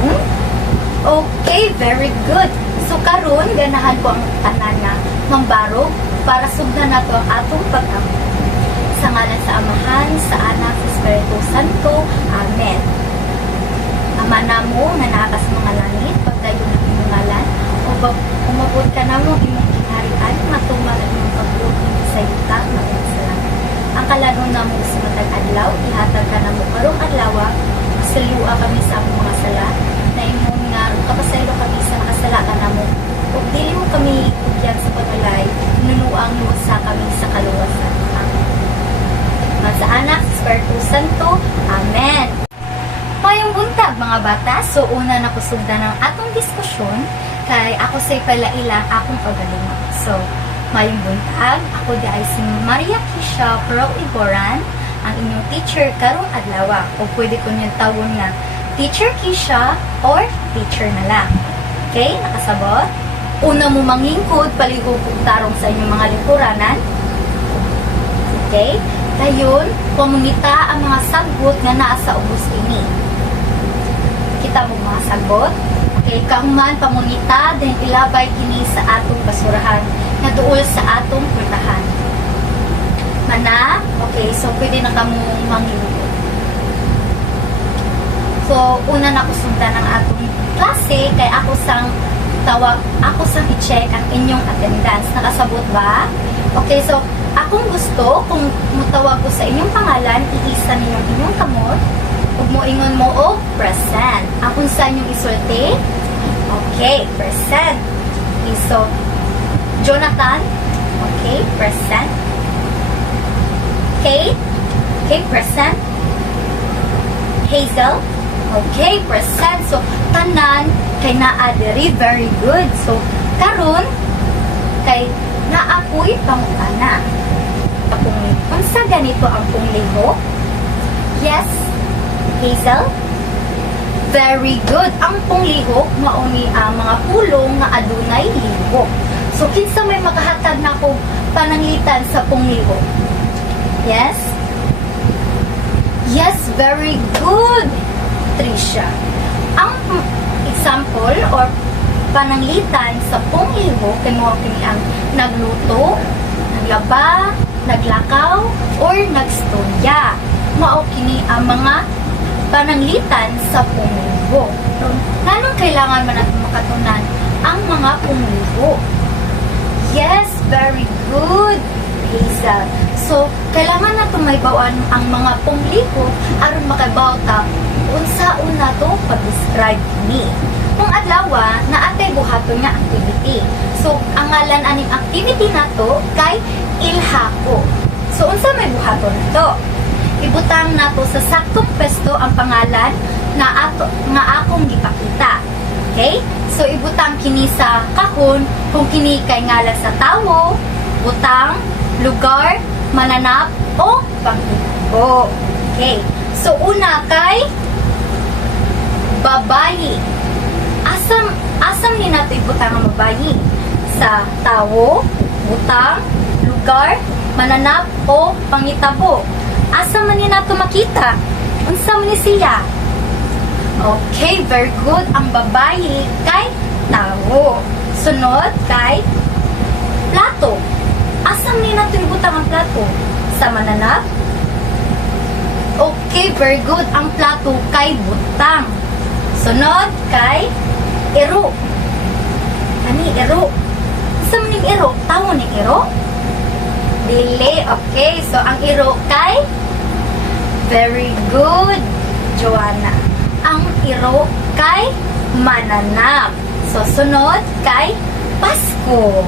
hapon? Okay, very good. So karon ganahan ko ang tanan na mambarog para sugdan nato ang atong pag-amo. Sa ngalan sa Amahan, sa Anak, sa Espiritu Santo. Amen. Ama namo nga naa ka sa mga langit, pagdayon ang imong ngalan, umabot ka namo imong kinaharian, matuman ang imong pagbuot sa yuta nga salamat. Ang kalanon namo sa matag adlaw, ihatag ka namo karong adlaw, salua kami sa among mga sala, na imong nga kapasaylo kami sa nakasala ka namo. Ug dili mo kami ugyan sa pagmalay, nunuang lusa kami sa kaluwasan. Amen. Sa Anak, sa Espiritu Santo. Amen. Mayong buntag mga bata, so una na kusugdan ng atong diskusyon kay ako say pala ilang akong pagalingon. So, mayong buntag, ako di ay si Maria Kisha Pro Iboran, ang inyong teacher karong adlaw. O pwede ko niyong tawon nga Teacher Kisha or teacher na lang. Okay, nakasabot? Una mo mangingkod, paligo kong tarong sa inyong mga lingkuranan. Okay? Dayon, komunita ang mga sagot nga naa sa ubos ini. Kita mo mga sagot. Okay, kauman pamunita din ilabay kini sa atong basurahan na duol sa atong pultahan. Mana? Okay, so pwede na kamo mangingkod. So, una na kusundan ng atong klase kay ako sang i-check ang inyong attendance. Nakasabot ba? Okay, so akong gusto kung mutawag ko sa inyong pangalan, iisa ninyong inyong kamot, ug moingon mo og present. Akong sa inyong isulti? Okay, present. Okay, so Jonathan, okay, present. Kate, okay, present. Hazel, okay, present. So, tanan, kay naa diri, very good. So, karon kay naapoy pangutana. Unsa ganito ang pungliho? Yes, Hazel? Very good. Ang pungliho, mauni ang mga pulong nga adunay liho. So, kinsa may makahatag na ko pananglitan sa pungliho? Yes? Yes, very good, Trisha. Ang example or pananglitan sa pungliho kay mo kini ang nagluto, naglaba, naglakaw, or nagstorya. Mao kini ang mga pananglitan sa pungliho. So, nganong kailangan man natin makatunan ang mga pungliho? Yes, very good, Hazel. So, kailangan na tumaybawan ang mga pungliho aron makabaw ta unsaon na to pag-describe ni. Kung adlaw na atay buhaton nga activity. So, ang ngalan aning activity nato kay ilhako. So, unsa may buhaton to? Ibutang nato sa saktong pwesto ang pangalan na akong gipakita. Okay? So, ibutang kini sa kahon kung kini kay ngalan sa tawo, butang, lugar, mananap, o panghitabo. Okay. So, una kay babayi. Asam ni nato ibutang ang babayi? Sa tawo, butang, lugar, mananap, o pangitabo. Asam man ni nato makita? Unsa man ni siya? Okay, very good. Ang babayi kay tawo. Sunod kay plato. Asam ni nato ibutang ang plato? Sa mananap? Okay, very good. Ang plato kay butang. Sunod kay iro. Ani iro? Asam ning iro? Tawo ning iro? Dili. Okay, so ang iro kay very good, Joanna. Ang iro kay mananap. So sunod kay Pasko.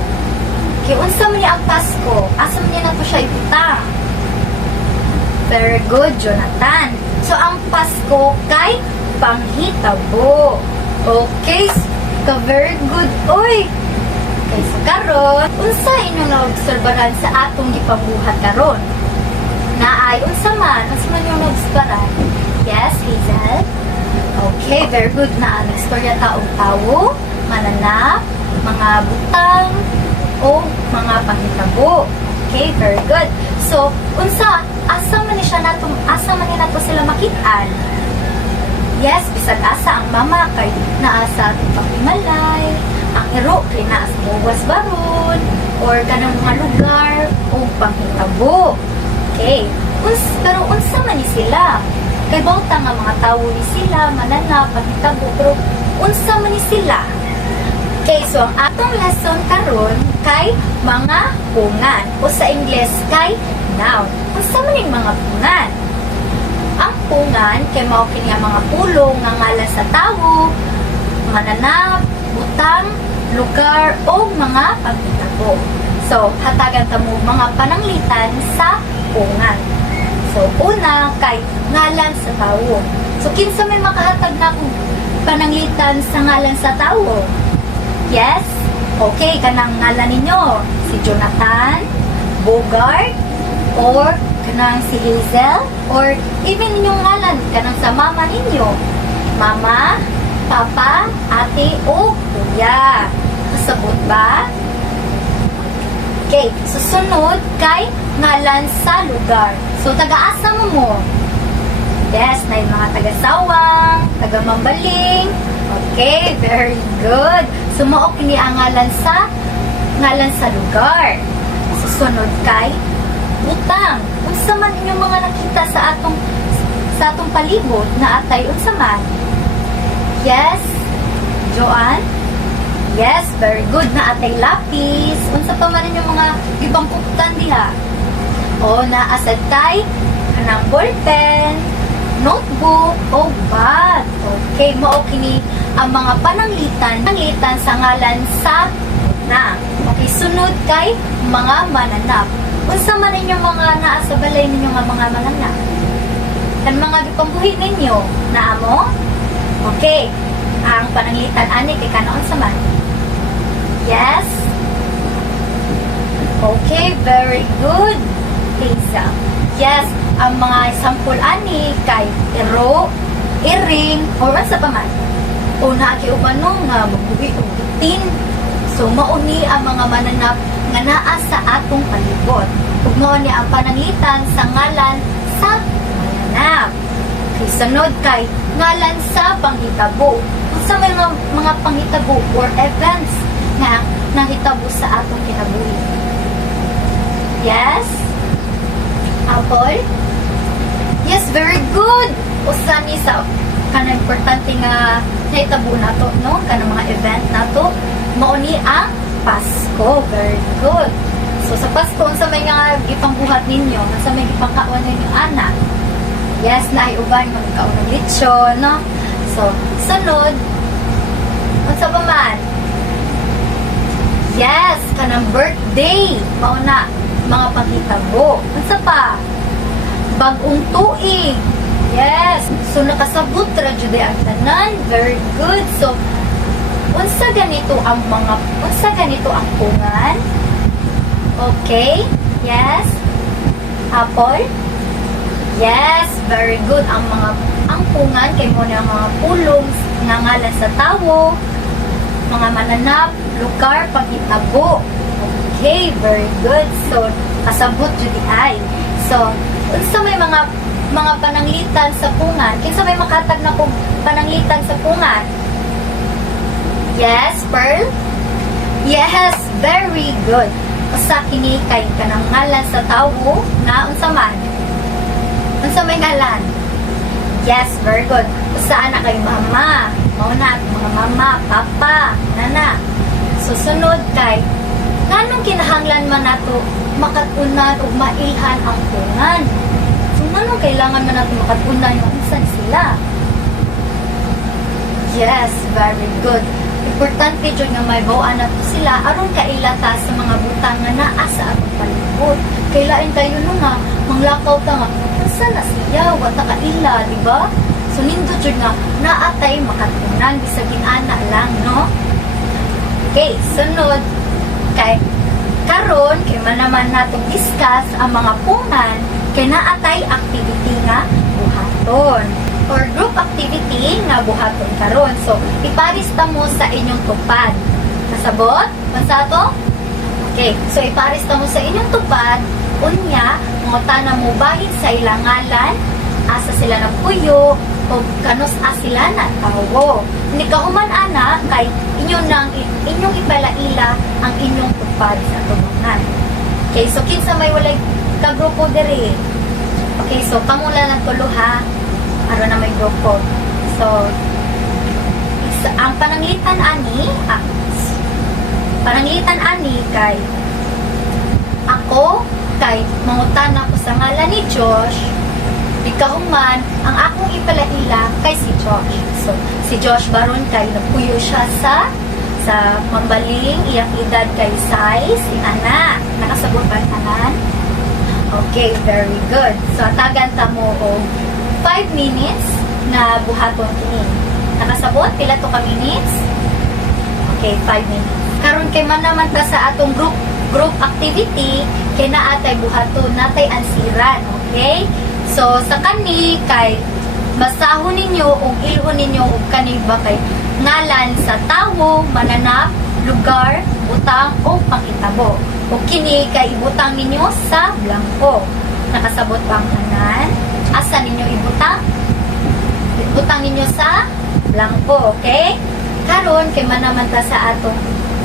Okay, unsa man ni ang Pasko? Asam niya na to siya ibutang? Very good, Jonathan. So ang Pasko kay panghitabo. Okay, ka very good. Oy. Okay, so karon, unsa inyong naobserbahan sa atong gipabuhat karon? Naay unsa man yung naobserbahan? Yes, Hazel. Okay, very good na ang istorya taong tawo, mananap, mga butang, o mga panghitabo. Okay, very good. So, unsa asa man ni nato sila makitaan? Yes, bisag asa ang mama kay naa sa atong paghimalay, ang iro kay naa sa buwas baron, or kanang mga lugar o panghitabo. Okay. Pero unsa man ni sila? Kay bawta nga mga tawo ni sila, manana, panghitabo, pero unsa man ni sila? Okay, so ang atong lesson karon kay mga pungan o sa Ingles kay noun. Unsa man ning mga pungan? Ang pungan kay mao kini nga mga pulong nga ngalan sa tawo, mananap, butang, lugar o mga panghitabo. So, hatagan ta mo mga pananglitan sa pungan. So, una kay ngalan sa tawo. So, kinsa may makahatag na kung pananglitan sa ngalan sa tawo? Yes? Okay, kanang ngalan ninyo. Si Jonathan, Bogart, or kanang si Hazel, or even inyong ngalan, kanang sa mama ninyo. Mama, papa, ate, o kuya. Kasabot ba? Okay, susunod kay ngalan sa lugar. So, taga-asa mo. Yes, na yung mga taga-sawang, taga-mambaling. Okay, very good. So, mao kini ang ngalan sa lugar. Susunod kay butang. Unsa man inyong mga nakita sa atong palibot na atay unsa man? Yes, Joanne? Yes, very good na atay lapis. Unsa pa man inyong mga ibang kukutan diha? O naasad kay kanang ballpen, notebook, o bag. Okay, mao kini ang mga pananglitan sa ngalan sa na. Okay, sunod kay mga mananap. Unsa man inyong mga naa sa balay ninyo nga mga mananap? Kan mga gipambuhi ninyo, naa mo? Okay, ang pananglitan ani kay kanaon sa man? Yes? Okay, very good. Hazel. Yes, ang mga sample ani kay iro, iring, or sa paman. O nakiuban no nga magbuhi og bitin. So mauni ang mga mananap nga naa sa atong palibot. Ug mao ni ang pananglitan sa ngalan sa mananap. Okay, sunod kay ngalan sa panghitabo. Unsa may mga panghitabo or events nga nahitabo sa atong kinabuhi? Yes? Apple? Yes, very good. Usa ni sa kanang importante nga nahitabo nato, no? Kanang mga event nato, mao ni ang Pasko. Very good. So sa Pasko, unsa may nga ipangbuhat ninyo? Unsa may ipangkaon ninyo anak? Yes, naiuban magkaon ng lechon, no? So, sunod, unsa pa man? Yes, kanang birthday. Mao na mga panghitabo. Unsa pa? Bagong tuig. Yes. So nakasabot ra jud ang tanan. Very good. So unsa ganito ang pungan? Okay? Yes. Apple? Yes, very good. Ang pungan kay mo na mga pulong nga ngalan sa tawo, mga mananap, lugar, paghitabo. Okay, very good. So, kasabot jud ay. So, unsa may mga pananglitan sa pungan? Kinsa may makatag na kung pananglitan sa pungan? Yes, Pearl? Yes, very good. Usa kini kay kanang ngalan sa tawo na unsa man? Unsa may ngalan? Yes, very good. Usa ana kay mama. Mao na mga mama, papa, nana. Susunod kay nganong kinahanglan man nato makatunan ug mailhan ang pungan? So nganong kailangan man nato makatunan yung unsan sila? Yes, very good. Importante jud nga may bawaan nato sila aron kailata sa mga butang nga naa sa atong palibot. Kailain tayo no nga manglakaw ta nga unsa na siya wa ta kaila, di ba? So nindot jud nga naa tay makatunan bisag ana lang, no? Okay, sunod kay karon kay man naman natong discuss ang mga pungan kay naatay activity nga buhaton or group activity nga buhaton karon. So iparista mo sa inyong tupad. Nasabot? Unsa to? Okay, so iparista mo sa inyong tupad unya mangutana mo bahin sa ilang ngalan, asa sila nagpuyo, o o kanus asila na tawo. Ni kahuman ana kay inyong ipalaila ang inyong tupad sa tumangan. Okay, so kinsa may walay kagrupo diri. Okay, so kamula lang tulo ha. Aron na may grupo. So ang pananglitan ani kay ako kay mangutan ako sa ngalan ni Josh. Ikahuman ang akong ipalaila kay si Josh. So si Josh baron kay nagpuyo siya sa mambaling iyang edad kay size ana nakasabot ba tanan? Okay, very good. So atagan ta mo og 5 minutes na buhaton kini. Nakasabot pila to ka minutes? Okay, 5 minutes. Karon kay man naman ta sa atong group activity kay naatay buhaton natay ansiran, okay? So sa kani kay basahon ninyo o ilhon ninyo og kani ba kay ngalan sa tawo, mananap, lugar, butang o pangitabo. O kini kay ibutang ninyo sa blanco. Nakasabot ba ang tanan? Asa ninyo ibutang? Ibutang ninyo sa blanco, okay? Karon kay man naman ta sa atong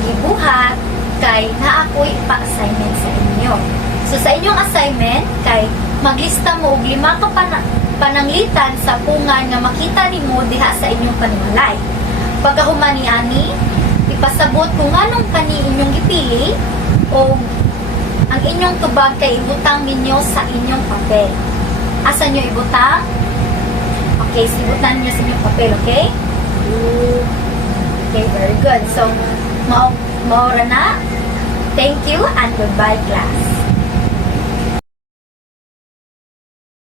gibuhat kay naakoy pa-assignment sa inyo. So sa inyong assignment kay maglista mo og 5 ka pananglitan sa pungan nga makita nimo diha sa inyong panimalay. Pagkahuman ni ani, ipasabot kung anong kani inyong gipili o ang inyong tubag kay ibutang ninyo sa inyong papel. Asa nyo ibutang? Okay, sibutan nyo sa inyong papel, okay? Okay, very good. So, maura na. Thank you and goodbye, class.